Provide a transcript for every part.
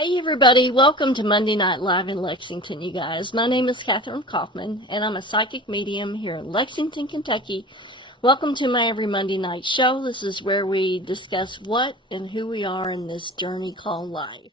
Hey everybody, welcome to Monday Night Live in Lexington, you guys. My name is Kathryn Kauffman, and I'm a psychic medium here in Lexington, Kentucky. Welcome to my every Monday night show. This is where we discuss what and who we are in this journey called life.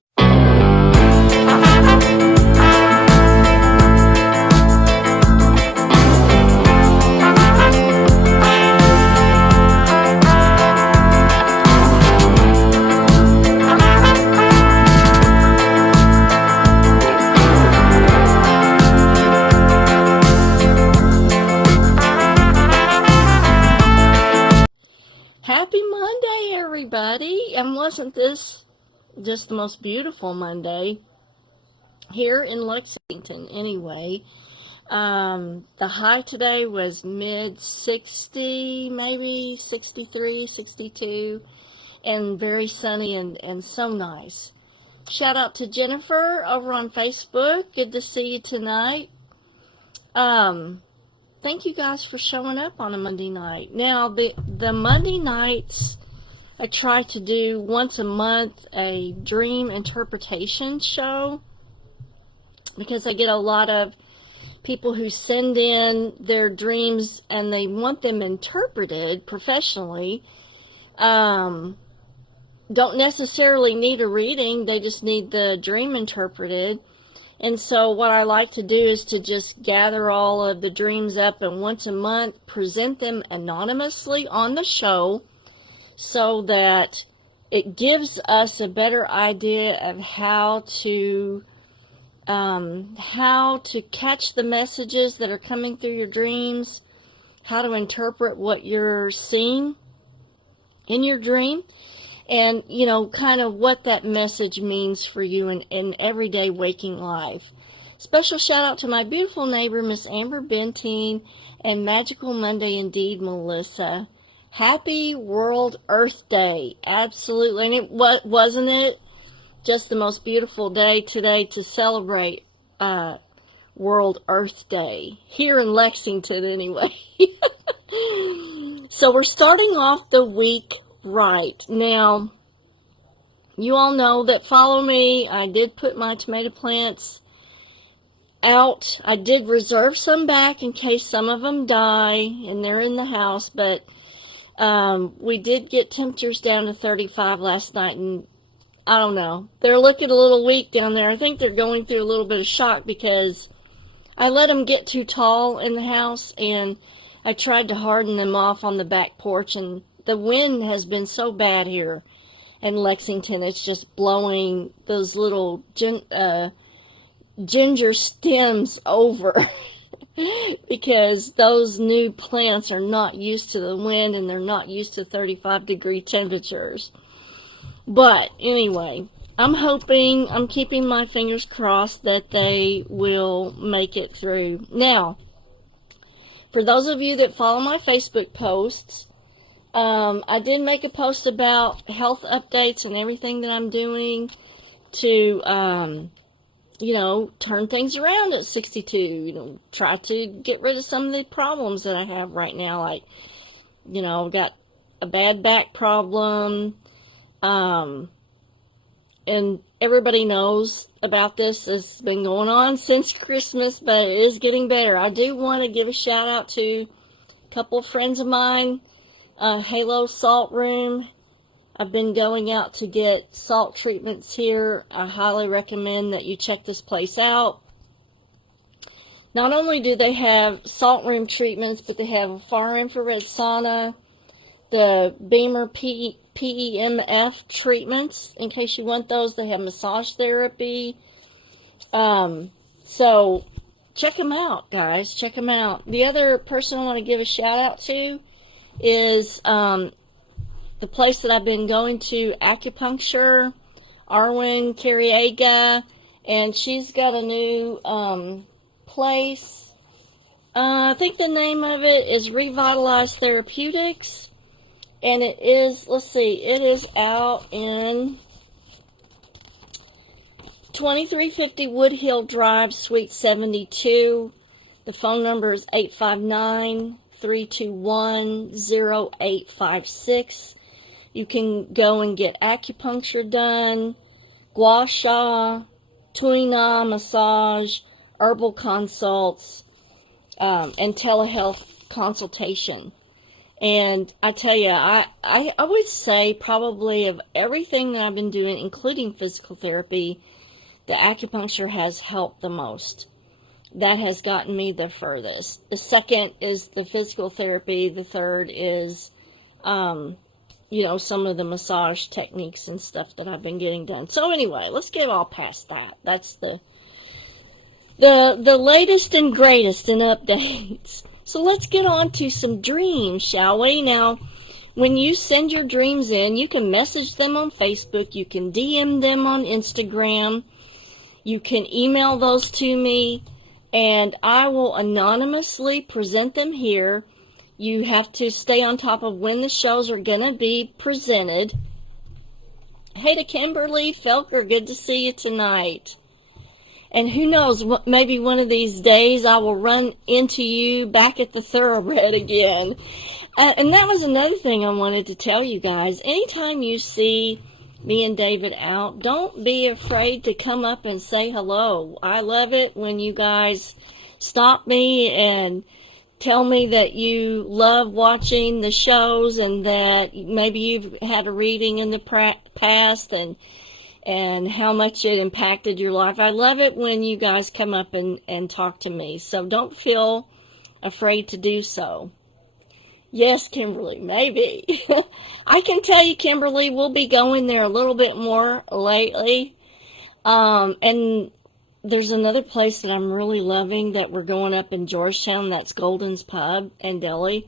Happy Monday, everybody! And wasn't this just the most beautiful Monday here in Lexington anyway? The high today was mid-60, maybe 63, 62, and very sunny and so nice. Shout out to Jennifer over on Facebook. Good to see you tonight. Thank you guys for showing up on a Monday night. Now, the Monday nights, I try to do once a month a dream interpretation show because I get a lot of people who send in their dreams and they want them interpreted professionally. Don't necessarily need a reading, they just need the dream interpreted. And so what I like to do is to just gather all of the dreams up and once a month present them anonymously on the show so that it gives us a better idea of how to catch the messages that are coming through your dreams, how to interpret what you're seeing in your dream, and, you know, kind of what that message means for you in everyday waking life. Special shout out to my beautiful neighbor, Miss Amber Benteen, and Magical Monday indeed, Melissa. Happy World Earth Day. Absolutely. And wasn't it just the most beautiful day today to celebrate World Earth Day? Here in Lexington, anyway. So we're starting off the week right. Now, you all know that follow me. I did put my tomato plants out. I did reserve some back in case some of them die and they're in the house, but we did get temperatures down to 35 last night, and I don't know. They're looking a little weak down there. I think they're going through a little bit of shock because I let them get too tall in the house, and I tried to harden them off on the back porch, and the wind has been so bad here in Lexington. It's just blowing those little ginger stems over because those new plants are not used to the wind and they're not used to 35-degree temperatures. But anyway, I'm keeping my fingers crossed that they will make it through. Now, for those of you that follow my Facebook posts, I did make a post about health updates and everything that I'm doing to, turn things around at 62, try to get rid of some of the problems that I have right now. Like, I've got a bad back problem, and everybody knows about this. It's been going on since Christmas, but it is getting better. I do want to give a shout out to a couple of friends of mine. Halo Salt Room. I've been going out to get salt treatments here. I highly recommend that you check this place out. Not only do they have salt room treatments, but they have a far infrared sauna, the Beamer PEMF treatments, in case you want those. They have massage therapy. So check them out, guys. Check them out. The other person I want to give a shout out to is the place that I've been going to, acupuncture, Arwen Carriega, and she's got a new place. I think the name of it is Revitalized Therapeutics, and it is, it is out in 2350 Woodhill Drive, Suite 72. The phone number is 859-321-0856. You can go and get acupuncture done, gua sha, tui na massage, herbal consults, and telehealth consultation. And I tell you, I would say probably of everything that I've been doing, including physical therapy, the acupuncture has helped the most. That has gotten me the furthest. The second is the physical therapy. The third is, some of the massage techniques and stuff that I've been getting done. So anyway, let's get all past that. That's the latest and greatest in updates. So let's get on to some dreams, shall we? Now, when you send your dreams in, you can message them on Facebook, you can DM them on Instagram, you can email those to me, and I will anonymously present them here. You have to stay on top of when the shows are going to be presented. Hey to Kimberly Felker, good to see you tonight. And who knows, maybe one of these days I will run into you back at the Thoroughbred again. And that was another thing I wanted to tell you guys. Anytime you see me and David out, don't be afraid to come up and say hello. I love it when you guys stop me and tell me that you love watching the shows and that maybe you've had a reading in the past and how much it impacted your life. I love it when you guys come up and talk to me. So don't feel afraid to do so. Yes, Kimberly, maybe. I can tell you, Kimberly, we'll be going there a little bit more lately. And there's another place that I'm really loving that we're going up in Georgetown. That's Golden's Pub and Deli.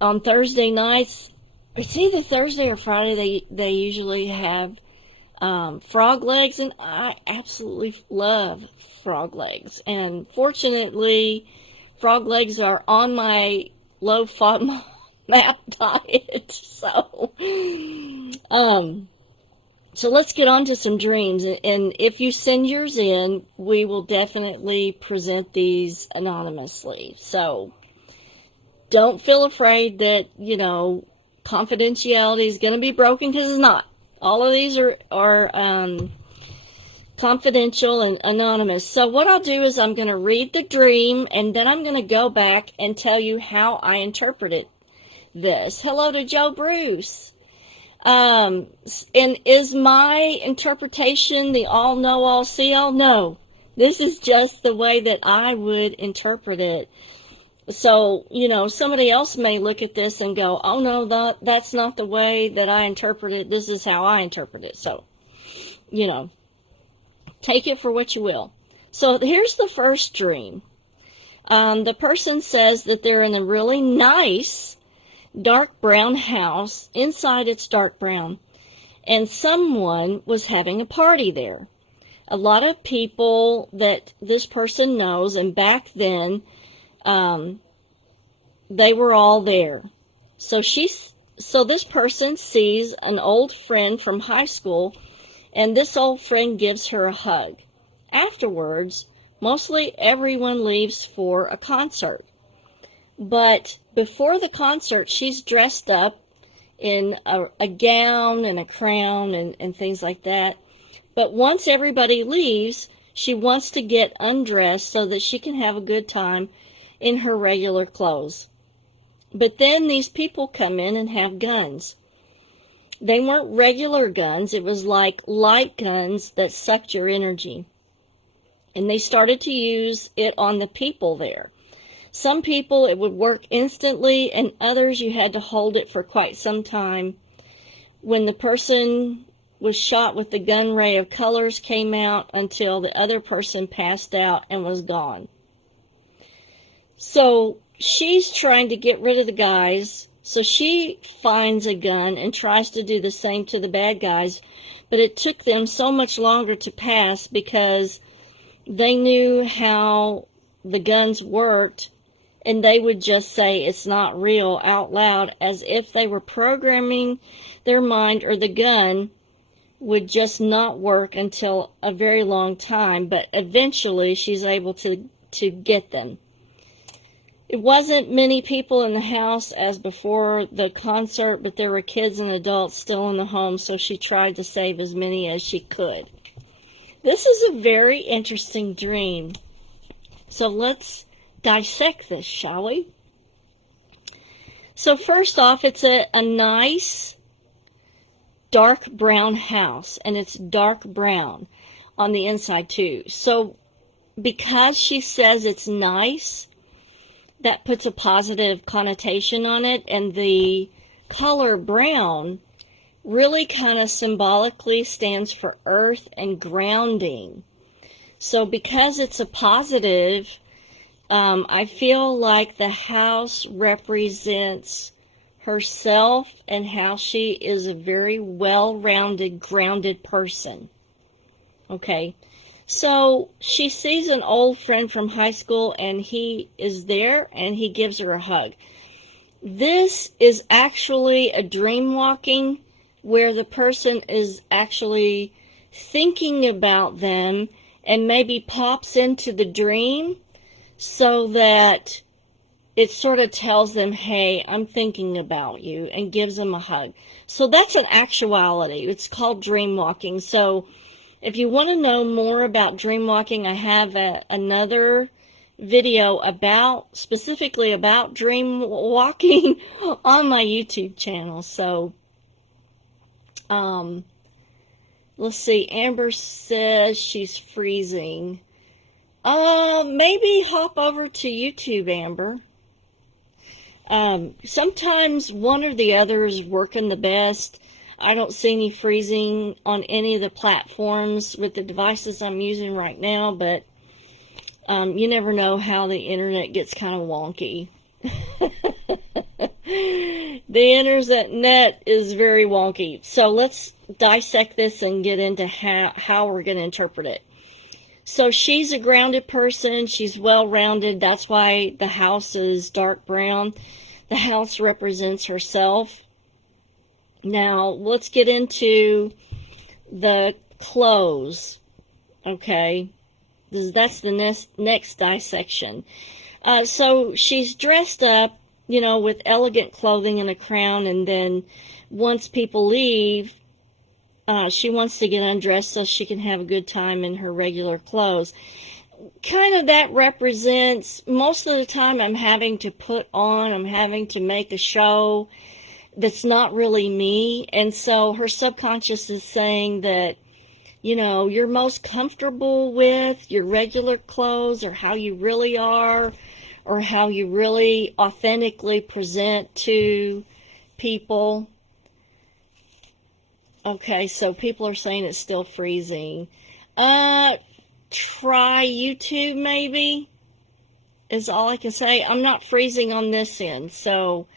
On Thursday nights, it's either Thursday or Friday, they usually have frog legs, and I absolutely love frog legs. And fortunately, frog legs are on my low FODMAP diet. So let's get on to some dreams. And if you send yours in, we will definitely present these anonymously. So don't feel afraid that, confidentiality is going to be broken, because it's not. All of these are confidential and anonymous. So what I'll do is I'm going to read the dream, and then I'm going to go back and tell you how I interpreted this. Hello to Joe Bruce. And is my interpretation the all know, all see all? No. This is just the way that I would interpret it. So, somebody else may look at this and go, oh no, that's not the way that I interpret it. This is how I interpret it. So, take it for what you will. So here's the first dream. The person says that they're in a really nice dark brown house. Inside it's dark brown. And someone was having a party there. A lot of people that this person knows, and back then, they were all there. So this person sees an old friend from high school, and this old friend gives her a hug. Afterwards, mostly everyone leaves for a concert. But before the concert, she's dressed up in a gown and a crown and things like that. But once everybody leaves, she wants to get undressed so that she can have a good time in her regular clothes. But then these people come in and have guns. They weren't regular guns. It was like light guns that sucked your energy. And they started to use it on the people there. Some people it would work instantly, and others you had to hold it for quite some time. When the person was shot with the gun, ray of colors came out until the other person passed out and was gone. So she's trying to get rid of the guys, so she finds a gun and tries to do the same to the bad guys, but it took them so much longer to pass because they knew how the guns worked, and they would just say it's not real out loud as if they were programming their mind, or the gun would just not work until a very long time, but eventually she's able to get them. It wasn't many people in the house as before the concert, but there were kids and adults still in the home, so she tried to save as many as she could. This is a very interesting dream. So let's dissect this, shall we? So first off, it's a nice dark brown house, and it's dark brown on the inside too. So because she says it's nice, that puts a positive connotation on it, and the color brown really kind of symbolically stands for earth and grounding. So because it's a positive, I feel like the house represents herself and how she is a very well-rounded, grounded person. Okay. So she sees an old friend from high school, and he is there, and he gives her a hug. This is actually a dream walking where the person is actually thinking about them and maybe pops into the dream so that it sort of tells them, hey, I'm thinking about you, and gives them a hug. So that's an actuality. It's called dream walking. So if you want to know more about dream walking, I have another video specifically about dream walking on my YouTube channel. So, let's see. Amber says she's freezing. Maybe hop over to YouTube, Amber. Sometimes one or the other is working the best. I don't see any freezing on any of the platforms with the devices I'm using right now, but you never know how the internet gets kind of wonky. The internet is very wonky. So let's dissect this and get into how we're going to interpret it. So she's a grounded person. She's well-rounded. That's why the house is dark brown. The house represents herself. Now, let's get into the clothes, okay? That's the next dissection. So she's dressed up, with elegant clothing and a crown, and then once people leave, she wants to get undressed so she can have a good time in her regular clothes. Kind of that represents, most of the time I'm having to make a show that's not really me. And so her subconscious is saying that, you're most comfortable with your regular clothes, or how you really are, or how you really authentically present to people. Okay, so people are saying it's still freezing. Try YouTube maybe, is all I can say. I'm not freezing on this end, so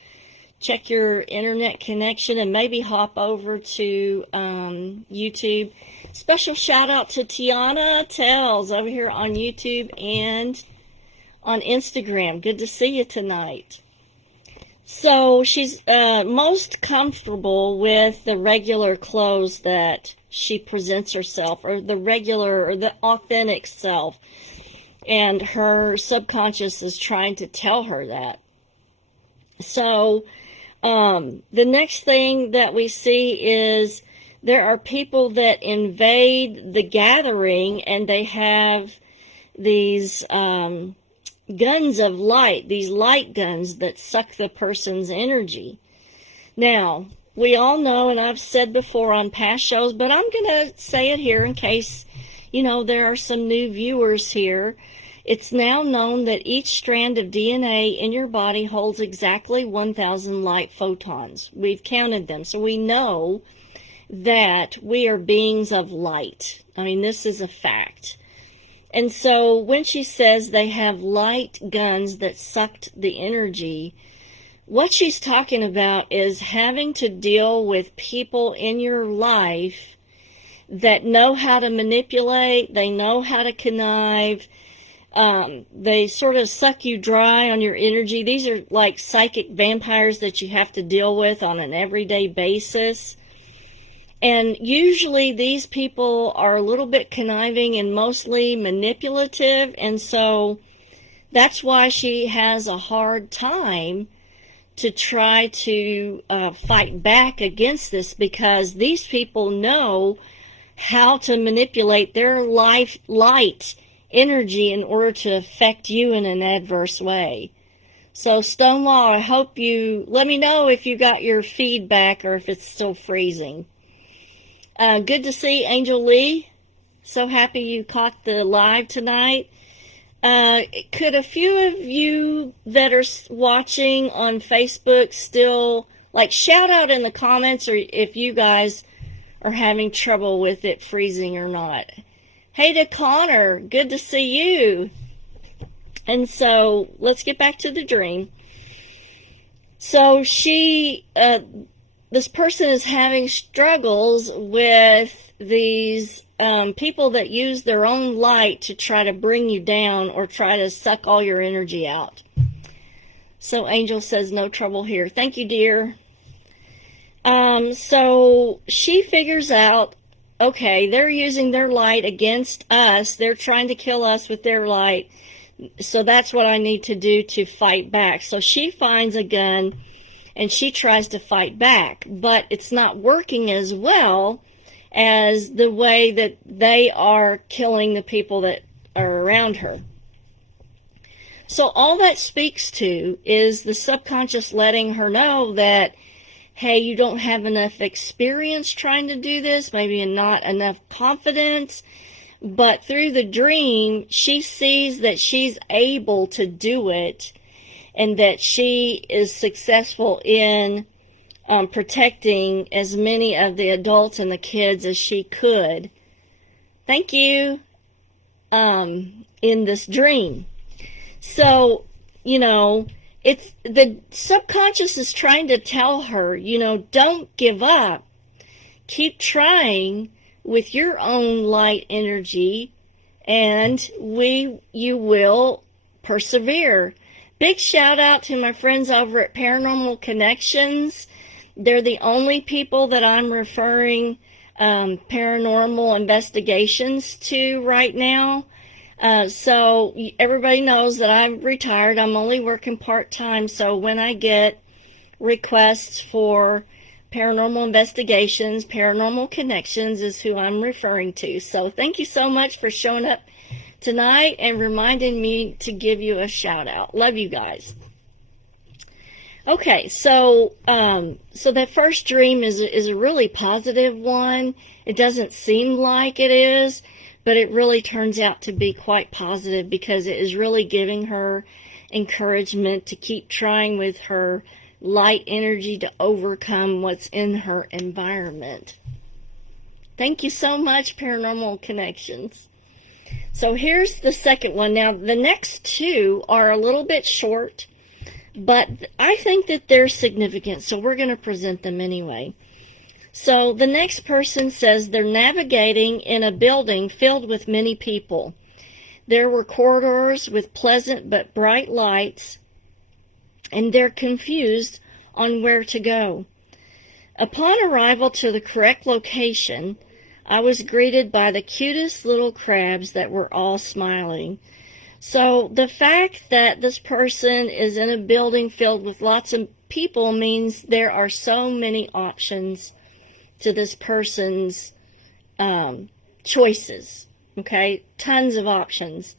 check your internet connection and maybe hop over to YouTube. Special shout out to Tiana Tells over here on YouTube and on Instagram. Good to see you tonight. So she's most comfortable with the regular clothes that she presents herself, or the regular or the authentic self. And her subconscious is trying to tell her that. So the next thing that we see is there are people that invade the gathering, and they have these guns of light, these light guns that suck the person's energy. Now, we all know, and I've said before on past shows, but I'm going to say it here in case, there are some new viewers here. It's now known that each strand of DNA in your body holds exactly 1,000 light photons. We've counted them, so we know that we are beings of light. I mean, this is a fact. And so when she says they have light guns that sucked the energy, what she's talking about is having to deal with people in your life that know how to manipulate, they know how to connive, they sort of suck you dry on your energy. These are like psychic vampires that you have to deal with on an everyday basis. And usually these people are a little bit conniving and mostly manipulative, and so That's why she has a hard time to try to fight back against this, because these people know how to manipulate their light energy in order to affect you in an adverse way. So Stonewall, I hope you let me know if you got your feedback or if it's still freezing. Good to see Angel Lee. So happy you caught the live tonight. Could a few of you that are watching on Facebook still, shout out in the comments, or if you guys are having trouble with it freezing or not. Hey to Connor, good to see you. And so let's get back to the dream. So this person is having struggles with these people that use their own light to try to bring you down or try to suck all your energy out. So Angel says, no trouble here. Thank you, dear. So she figures out, okay, they're using their light against us. They're trying to kill us with their light. So that's what I need to do to fight back. So she finds a gun and she tries to fight back, but it's not working as well as the way that they are killing the people that are around her. So all that speaks to is the subconscious letting her know that, hey, you don't have enough experience trying to do this, maybe not enough confidence, but through the dream, she sees that she's able to do it and that she is successful in protecting as many of the adults and the kids as she could. Thank you. In this dream. So, it's the subconscious is trying to tell her, don't give up. Keep trying with your own light energy, and you will persevere. Big shout out to my friends over at Paranormal Connections. They're the only people that I'm referring paranormal investigations to right now. So everybody knows that I'm retired. I'm only working part-time. So when I get requests for paranormal investigations, Paranormal Connections is who I'm referring to. So thank you so much for showing up tonight and reminding me to give you a shout out. Love you guys. Okay, so that first dream is a really positive one. It doesn't seem like it is, but it really turns out to be quite positive because it is really giving her encouragement to keep trying with her light energy to overcome what's in her environment. Thank you so much, Paranormal Connections. So here's the second one. Now, the next two are a little bit short, but I think that they're significant, so we're going to present them anyway. So the next person says they're navigating in a building filled with many people. There were corridors with pleasant but bright lights, and they're confused on where to go. Upon arrival to the correct location, I was greeted by the cutest little crabs that were all smiling. So the fact that this person is in a building filled with lots of people means there are so many options to this person's choices. Okay, tons of options.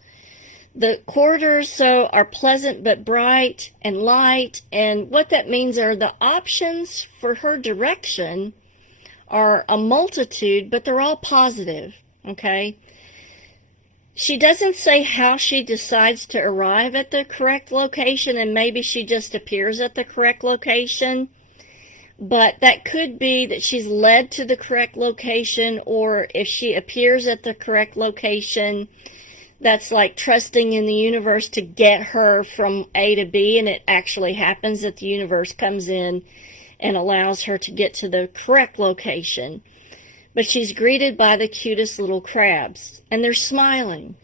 The corridors are pleasant but bright and light, and what that means are the options for her direction are a multitude, but they're all positive. Okay. She doesn't say how she decides to arrive at the correct location, and maybe she just appears at the correct location. But that could be that she's led to the correct location, or if she appears at the correct location, that's like trusting in the universe to get her from A to B, and it actually happens that the universe comes in and allows her to get to the correct location. But she's greeted by the cutest little crabs, and they're smiling.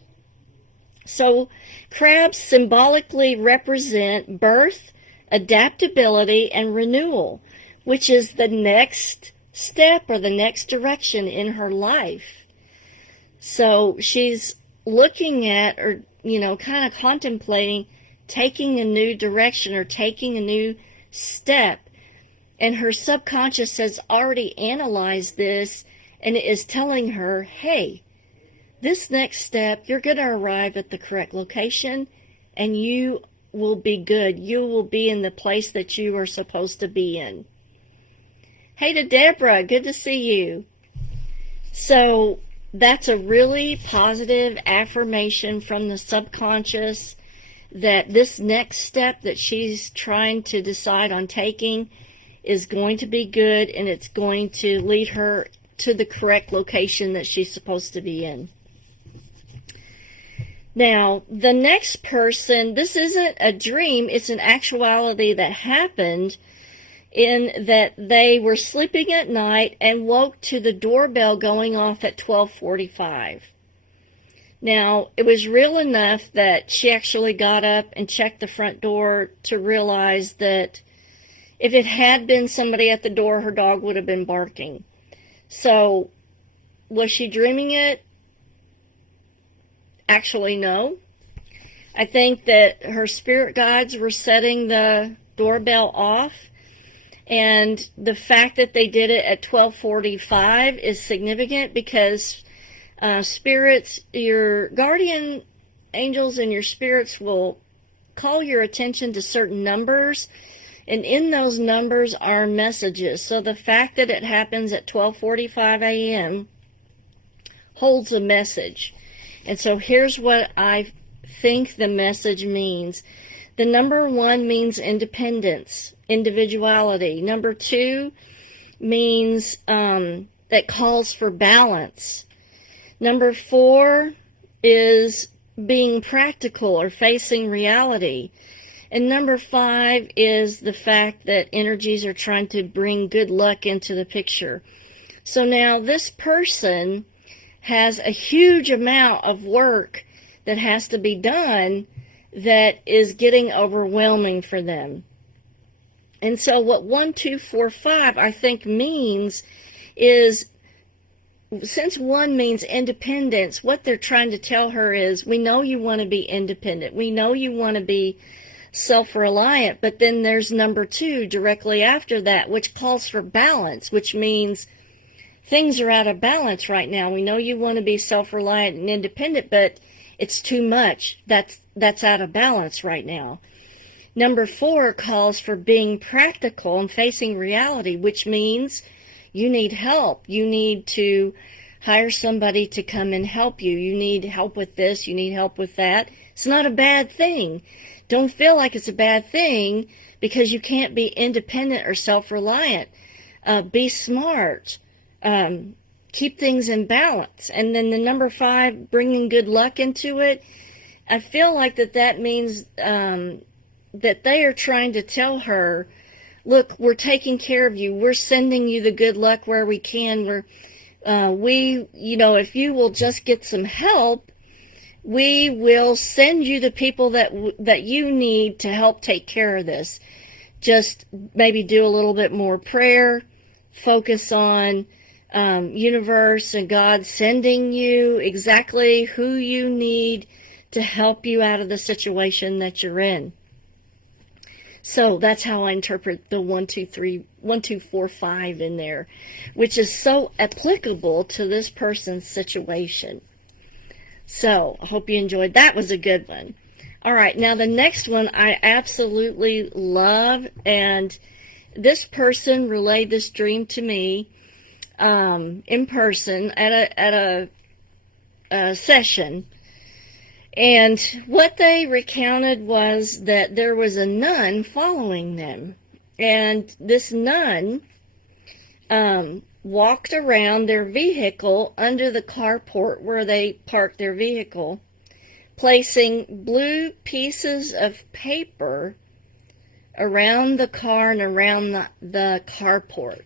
So crabs symbolically represent birth, adaptability, and renewal, which is the next step or the next direction in her life. So she's looking at, or, kind of contemplating taking a new direction or taking a new step. And her subconscious has already analyzed this, and it is telling her, hey, this next step, you're going to arrive at the correct location, and you will be good. You will be in the place that you are supposed to be in. Hey to Deborah, good to see you. So that's a really positive affirmation from the subconscious that this next step that she's trying to decide on taking is going to be good, and it's going to lead her to the correct location that she's supposed to be in. Now, the next person, this isn't a dream, it's an actuality that happened, in that they were sleeping at night and woke to the doorbell going off at 12:45. Now, it was real enough that she actually got up and checked the front door to realize that if it had been somebody at the door, her dog would have been barking. So, was she dreaming it? Actually, no. I think that her spirit guides were setting the doorbell off, and the fact that they did it at 12:45 is significant because spirits, your guardian angels and your spirits will call your attention to certain numbers, and in those numbers are messages. So the fact that it happens at 12:45 a.m. holds a message. And so here's what I think the message means. The number 1 means independence, individuality. Number 2 means that calls for balance. Number 4 is being practical or facing reality. And number 5 is the fact that energies are trying to bring good luck into the picture. So now this person has a huge amount of work that has to be done that is getting overwhelming for them. And so what 1, 2, 4, 5 I think means is, since 1 means independence, what they're trying to tell her is, we know you want to be independent. We know you want to be self-reliant, but then there's number 2 directly after that, which calls for balance, which means things are out of balance right now. We know you want to be self-reliant and independent, but it's too much. That's out of balance right now. Number 4 calls for being practical and facing reality, which means you need help. You need to hire somebody to come and help you. You need help with this. You need help with that. It's not a bad thing. Don't feel like it's a bad thing because you can't be independent or self-reliant. Be smart. Keep things in balance. And then the number 5, bringing good luck into it, I feel like that means that they are trying to tell her, look, we're taking care of you. We're sending you the good luck where we can. If you will just get some help, we will send you the people that you need to help take care of this. Just maybe do a little bit more prayer, focus on universe and God sending you exactly who you need to help you out of the situation that you're in. So that's how I interpret the 1, 2, 4, 5 in there, which is so applicable to this person's situation. So I hope you enjoyed. That was a good one. All right, now the next one I absolutely love, and this person relayed this dream to me in person at a session. And what they recounted was that there was a nun following them. And this nun walked around their vehicle under the carport where they parked their vehicle, placing blue pieces of paper around the car and around the carport.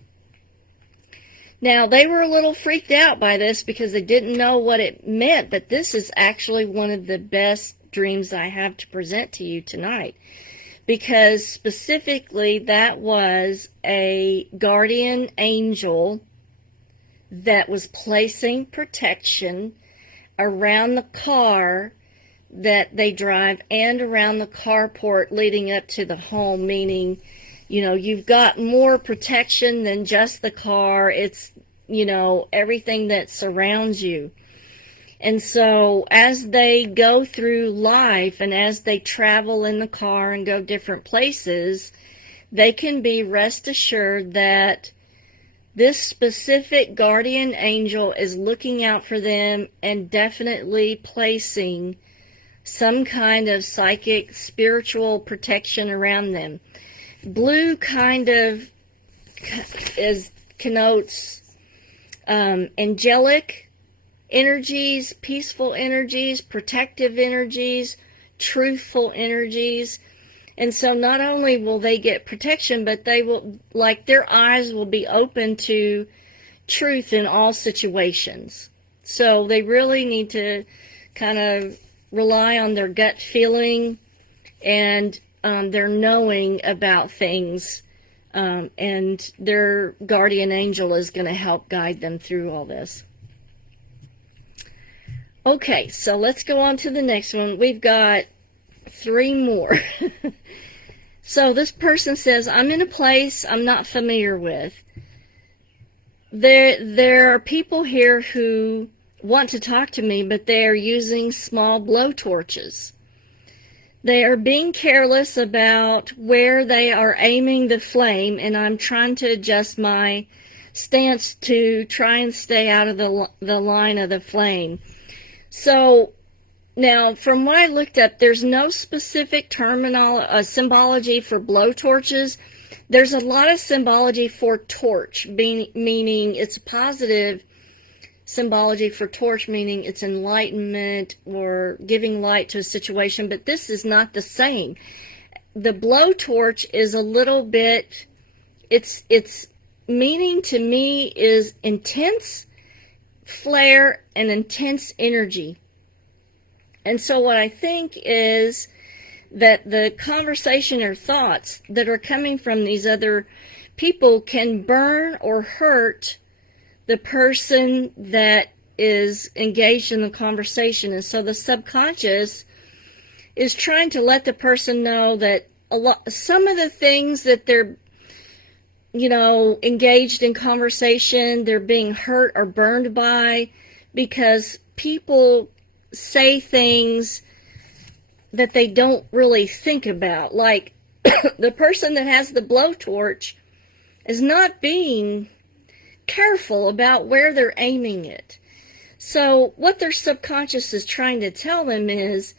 Now, they were a little freaked out by this because they didn't know what it meant, but this is actually one of the best dreams I have to present to you tonight, because specifically that was a guardian angel that was placing protection around the car that they drive and around the carport leading up to the home, meaning, you've got more protection than just the car. It's, everything that surrounds you. And so as they go through life and as they travel in the car and go different places, they can be rest assured that this specific guardian angel is looking out for them and definitely placing some kind of psychic, spiritual protection around them. Blue kind of connotes angelic energies, peaceful energies, protective energies, truthful energies. And so not only will they get protection, but they will, their eyes will be open to truth in all situations. So they really need to kind of rely on their gut feeling and their knowing about things. And their guardian angel is going to help guide them through all this. Okay, so let's go on to the next one. We've got 3 more. So this person says, I'm in a place I'm not familiar with. There are people here who want to talk to me, but they are using small blowtorches. They are being careless about where they are aiming the flame, and I'm trying to adjust my stance to try and stay out of the line of the flame. So now, from what I looked up, there's no specific symbology for blowtorches. There's a lot of symbology for torch, meaning it's a positive symbology for torch, meaning it's enlightenment or giving light to a situation, but this is not the same. The blowtorch is a little bit, its meaning to me is intense flare and intense energy. And so what I think is that the conversation or thoughts that are coming from these other people can burn or hurt the person that is engaged in the conversation. And so the subconscious is trying to let the person know that some of the things that they're, engaged in conversation, they're being hurt or burned by because people say things that they don't really think about. Like the person that has the blowtorch is not being careful about where they're aiming it. So what their subconscious is trying to tell them is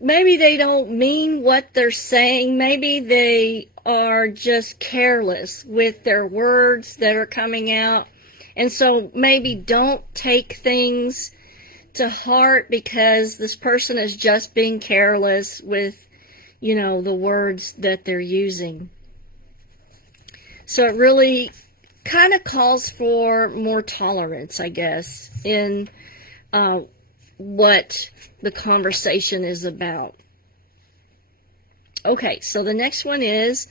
maybe they don't mean what they're saying. Maybe they are just careless with their words that are coming out. And so maybe don't take things to heart because this person is just being careless with, the words that they're using. So it really kind of calls for more tolerance, I guess, in what the conversation is about. Okay, so the next one is,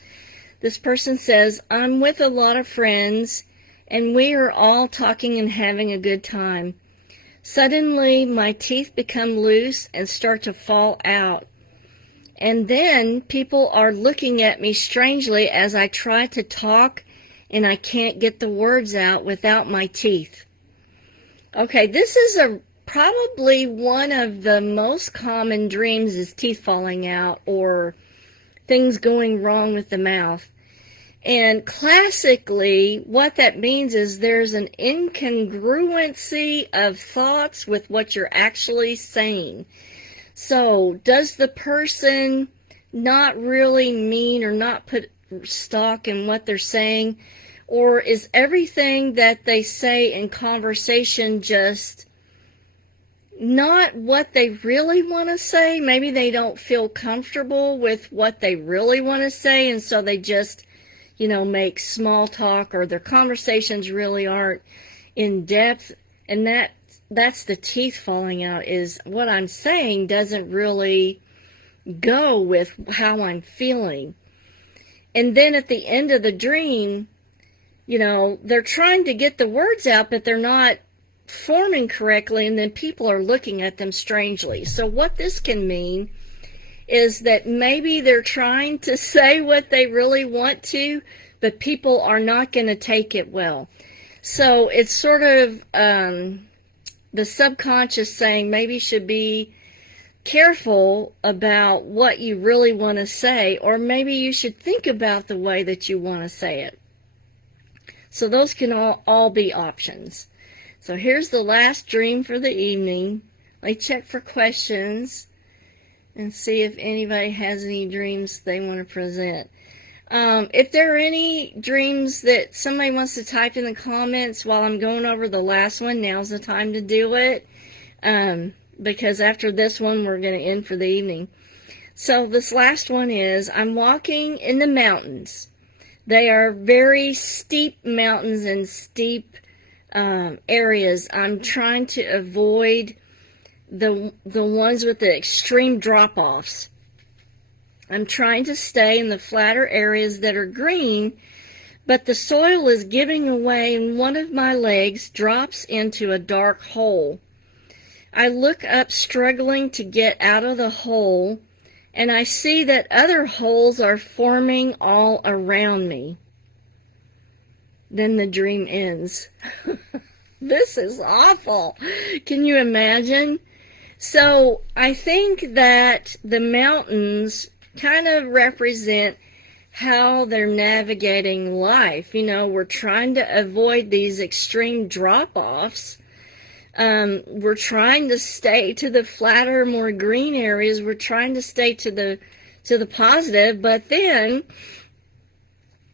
this person says, I'm with a lot of friends and we are all talking and having a good time. Suddenly, my teeth become loose and start to fall out. And then people are looking at me strangely as I try to talk and I can't get the words out without my teeth. Okay, this is probably one of the most common dreams is teeth falling out or things going wrong with the mouth. And classically, what that means is there's an incongruency of thoughts with what you're actually saying. So, does the person not really mean or not put stock in what they're saying? Or is everything that they say in conversation just not what they really want to say? Maybe they don't feel comfortable with what they really want to say, and so they just make small talk, or their conversations really aren't in depth. And that's the teeth falling out, is what I'm saying doesn't really go with how I'm feeling. And then at the end of the dream, they're trying to get the words out, but they're not forming correctly, and then people are looking at them strangely. So what this can mean is that maybe they're trying to say what they really want to, but people are not going to take it well. So it's sort of the subconscious saying maybe you should be careful about what you really want to say, or maybe you should think about the way that you want to say it. So those can all be options. So here's the last dream for the evening. I check for questions and see if anybody has any dreams they want to present. If there are any dreams that somebody wants to type in the comments while I'm going over the last one, now's the time to do it. Because after this one, we're going to end for the evening. So this last one is, I'm walking in the mountains. They are very steep mountains and steep areas. I'm trying to avoid the ones with the extreme drop-offs. I'm trying to stay in the flatter areas that are green, but the soil is giving away and one of my legs drops into a dark hole. I look up, struggling to get out of the hole, and I see that other holes are forming all around me. Then the dream ends. This is awful. Can you imagine? So I think that the mountains kind of represent how they're navigating life. You know, we're trying to avoid these extreme drop-offs. We're trying to stay to the flatter, more green areas. We're trying to stay to the positive, but then,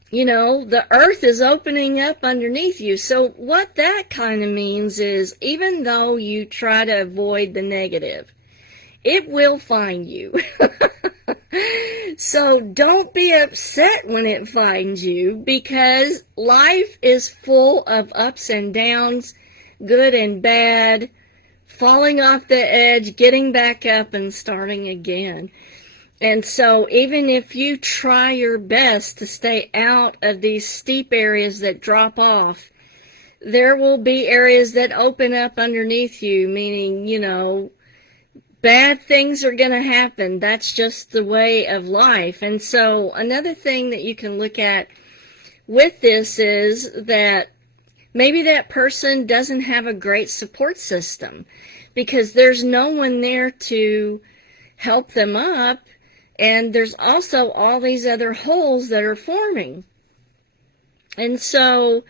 you know, the earth is opening up underneath you. So what that kind of means is, even though you try to avoid the negative, it will find you. So don't be upset when it finds you, because life is full of ups and downs, good and bad, falling off the edge, getting back up, and starting again. And so even if you try your best to stay out of these steep areas that drop off, there will be areas that open up underneath you, meaning, you know, bad things are going to happen. That's just the way of life. And so another thing that you can look at with this is that maybe that person doesn't have a great support system because there's no one there to help them up. And there's also all these other holes that are forming. And so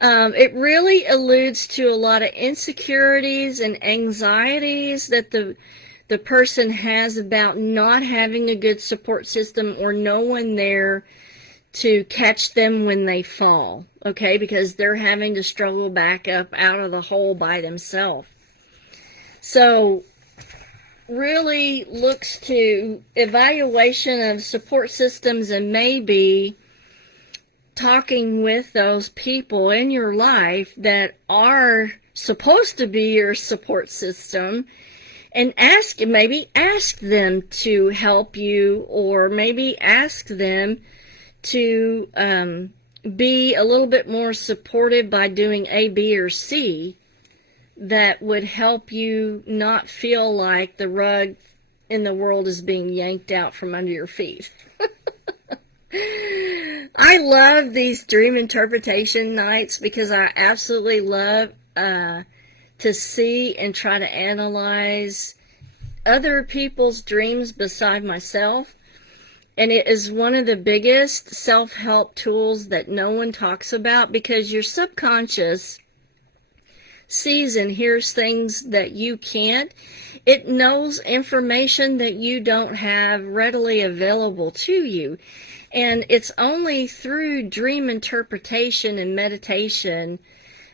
it really alludes to a lot of insecurities and anxieties that the person has about not having a good support system or no one there to catch them when they fall, okay, because they're having to struggle back up out of the hole by themselves. So really looks to evaluation of support systems and maybe talking with those people in your life that are supposed to be your support system, and maybe ask them to help you, or maybe ask them to be a little bit more supportive by doing A, B, or C that would help you not feel like the rug in the world is being yanked out from under your feet. I love these dream interpretation nights because I absolutely love to see and try to analyze other people's dreams beside myself. And it is one of the biggest self-help tools that no one talks about, because your subconscious sees and hears things that you can't. It knows information that you don't have readily available to you. And it's only through dream interpretation and meditation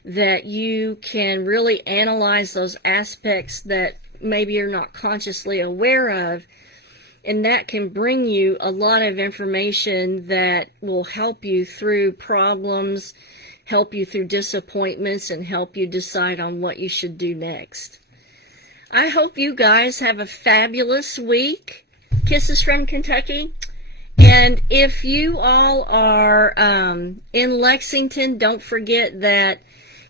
that you can really analyze those aspects that maybe you're not consciously aware of. And that can bring you a lot of information that will help you through problems, help you through disappointments, and help you decide on what you should do next. I hope you guys have a fabulous week. Kisses from Kentucky. And if you all are in Lexington, don't forget that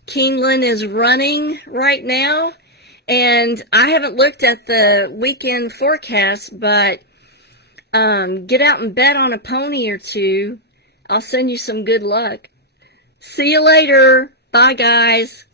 Keeneland is running right now, and I haven't looked at the weekend forecast, but get out and bet on a pony or two. I'll send you some good luck. See you later. Bye, guys.